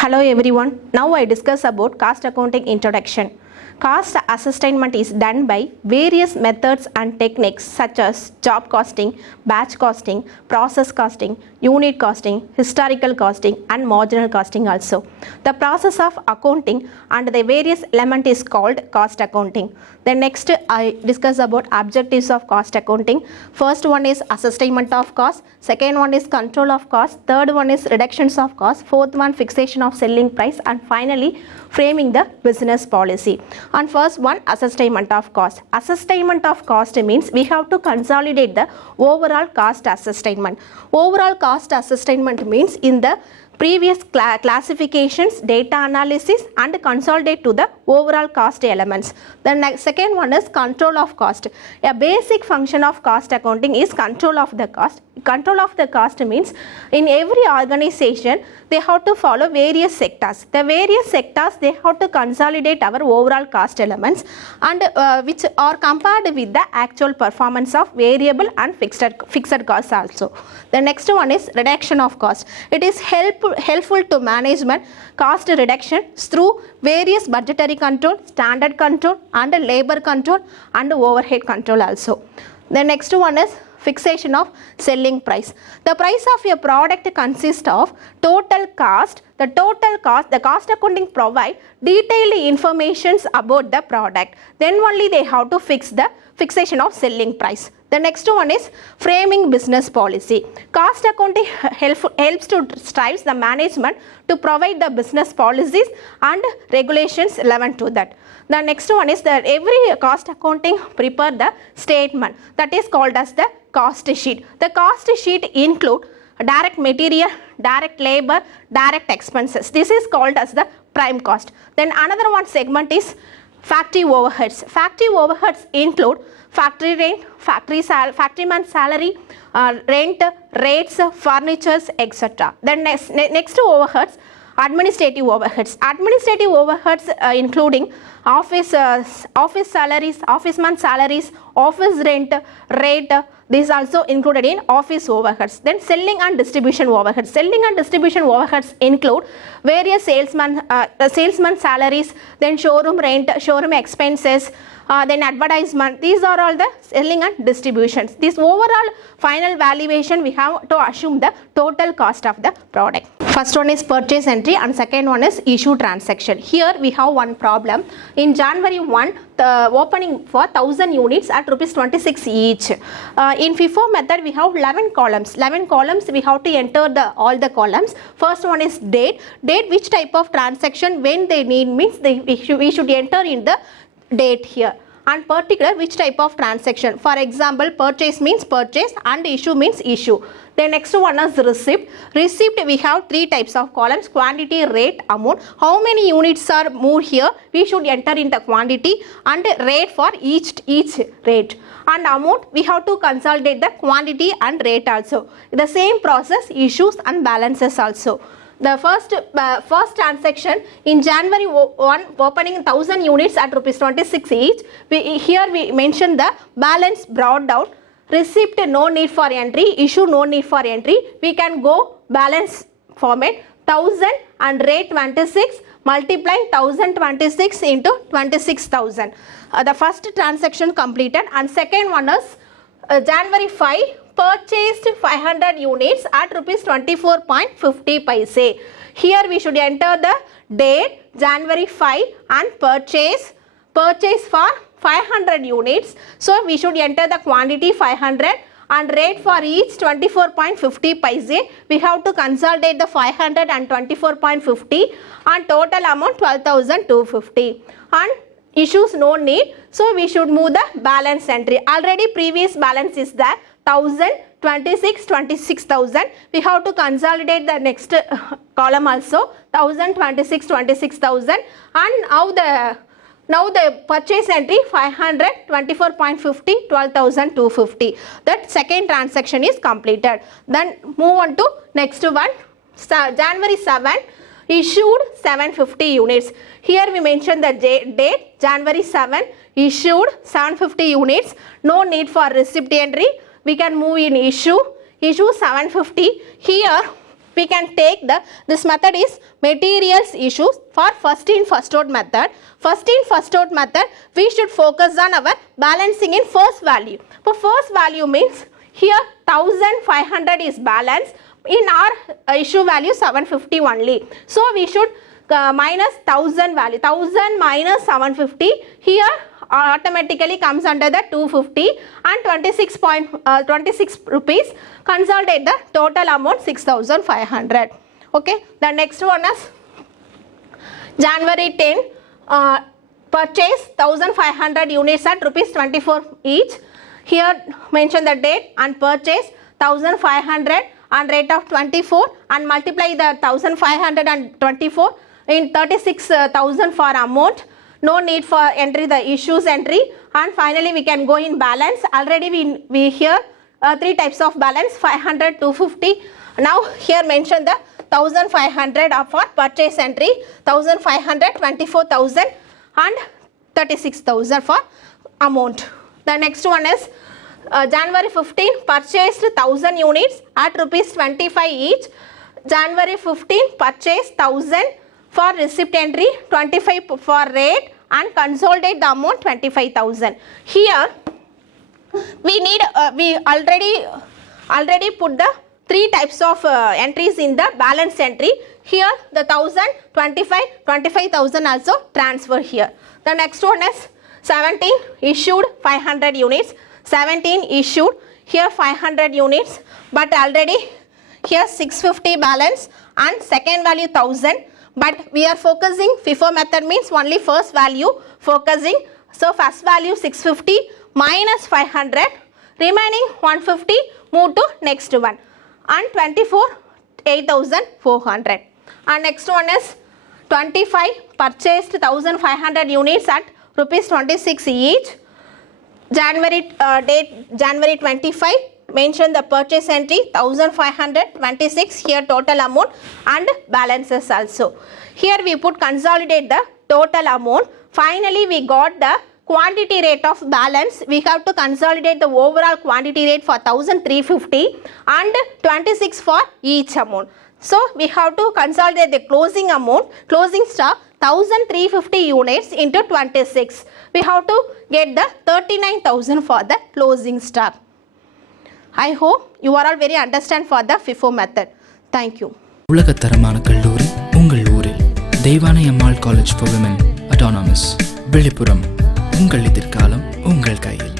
Hello everyone. Now I discuss about cost accounting introduction. Cost assessment is done by various methods and techniques such as job costing, batch costing, process costing, unit costing, historical costing and marginal costing also. The process of accounting and the various element is called cost accounting. Then next I discuss about objectives of cost accounting. First one is assessment of cost, second one is control of cost, third one is reductions of cost, fourth one fixation of selling price and finally framing the business policy. And first one, assessment of cost. Assessment of cost means we have to consolidate the overall cost assessment. Overall cost assessment means in the previous classifications, data analysis and consolidate to the overall cost elements. The second one is control of cost. A basic function of cost accounting is control of the cost. Control of the cost means in every organization they have to follow various sectors. The various sectors they have to consolidate our overall cost elements and which are compared with the actual performance of variable and fixed costs also. The next one is reduction of cost. It is helpful to management cost reduction through various budgetary control, standard control and labor control and overhead control also. The next one is fixation of selling price. The price of a product consists of total cost. The cost accounting provide detailed information about the product. Then only they have to fix the fixation of selling price. The next one is framing business policy. Cost accounting helps to strive the management to provide the business policies and regulations relevant to that. The next one is that every cost accounting prepare the statement that is called as the cost sheet. The cost sheet include direct material, direct labor, direct expenses. This is called as the prime cost. Then another one segment is factory overheads. Factory overheads include factory rent, factory man salary, rent, rates, furnitures, etc. Then next overheads, administrative overheads. Administrative overheads including office salaries, office man salaries, office rent, rate. These also included in office overheads. Then selling and distribution overheads. Selling and distribution overheads include various salesman salaries, then showroom rent, showroom expenses, then advertisement. These are all the selling and distributions. This overall final valuation we have to assume the total cost of the product. First one is purchase entry and second one is issue transaction. Here we have one problem. In January 1, the opening for 1000 units at rupees 26 each. In FIFO method we have 11 columns. 11 columns we have to enter all the columns. First one is date. Date which type of transaction when they need means we should enter in the date here. And particular which type of transaction. For example, purchase means purchase and issue means issue. The next one is receipt. Receipt we have three types of columns: quantity, rate, amount. How many units are moved here? We should enter in the quantity and rate for each rate. And amount we have to consolidate the quantity and rate also. The same process issues and balances also. The first transaction in January 1 opening 1000 units at rupees 26 each. Here we mention the balance brought down. Receipt no need for entry, issue no need for entry. We can go balance format 1000 and rate 26 multiplying 1026 into 26,000. The first transaction completed and second one is January 5 purchased 500 units at rupees 24.50 paise. Here we should enter the date January 5 and purchase for 500 units. So we should enter the quantity 500 and rate for each 24.50 paise. We have to consolidate the 500 and 24.50 and total amount 12,250. And issues no need. So we should move the balance entry. Already previous balance is there 1000, 26,000. We have to consolidate the next column also 1000, 26,000 and now the purchase entry 500, 24.50, 12,250. That second transaction is completed. Then move on to next one. January 7 issued 750 units. Here we mention the date January 7 issued 750 units. No need for receipt entry. We can move in issue 750. Here we can take this method is materials issues for first in first out method. First in first out method, we should focus on our balancing in first value. For first value means here 1500 is balance, in our issue value 750 only. So we should minus 1000 value, 1000 minus 750, here automatically comes under the 250 and 26 rupees. Consolidate the total amount 6500. Okay, the next one is January 10, purchase 1500 units at rupees 24 each. Here mention the date and purchase 1500 and rate of 24 and multiply the 1500 and 24 in 36,000 for amount. No need for entry the issues entry, and finally we can go in balance. Already we here three types of balance, 500, 250. Now here mention the 1500 for purchase entry, 1500, 24,000 and 36,000 for amount. The next one is January 15, purchased 1000 units at rupees 25 each. January 15, purchased 1000 for receipt entry, 25 for rate, and consolidate the amount 25,000. Here we need we already put the three types of entries in the balance entry. Here the 1000, 25,000 also transfer here. The next one is 17 issued 500 units, 17 issued here 500 units, but already here 650 balance and second value 1000. But we are focusing FIFO method means only first value focusing. So first value 650 minus 500, remaining 150 move to next one, and 24 8400. And next one is 25 purchased 1500 units at rupees 26 each. January date January 25, mention the purchase entry 1526, here total amount and balances also. Here we put consolidate the total amount. Finally we got the quantity rate of balance. We have to consolidate the overall quantity rate for 1350 and 26 for each amount. So we have to consolidate the closing amount, closing stock 1350 units into 26. We have to get the 39,000 for the closing stock. I hope you are all very understand for the FIFO method. Thank you. உலகத்தரமான கல்லூரி உங்கள் ஊரில் Deivanai Ammal college for women autonomous Viluppuram. உங்கள் எதிர்காலம் உங்கள் கையில்.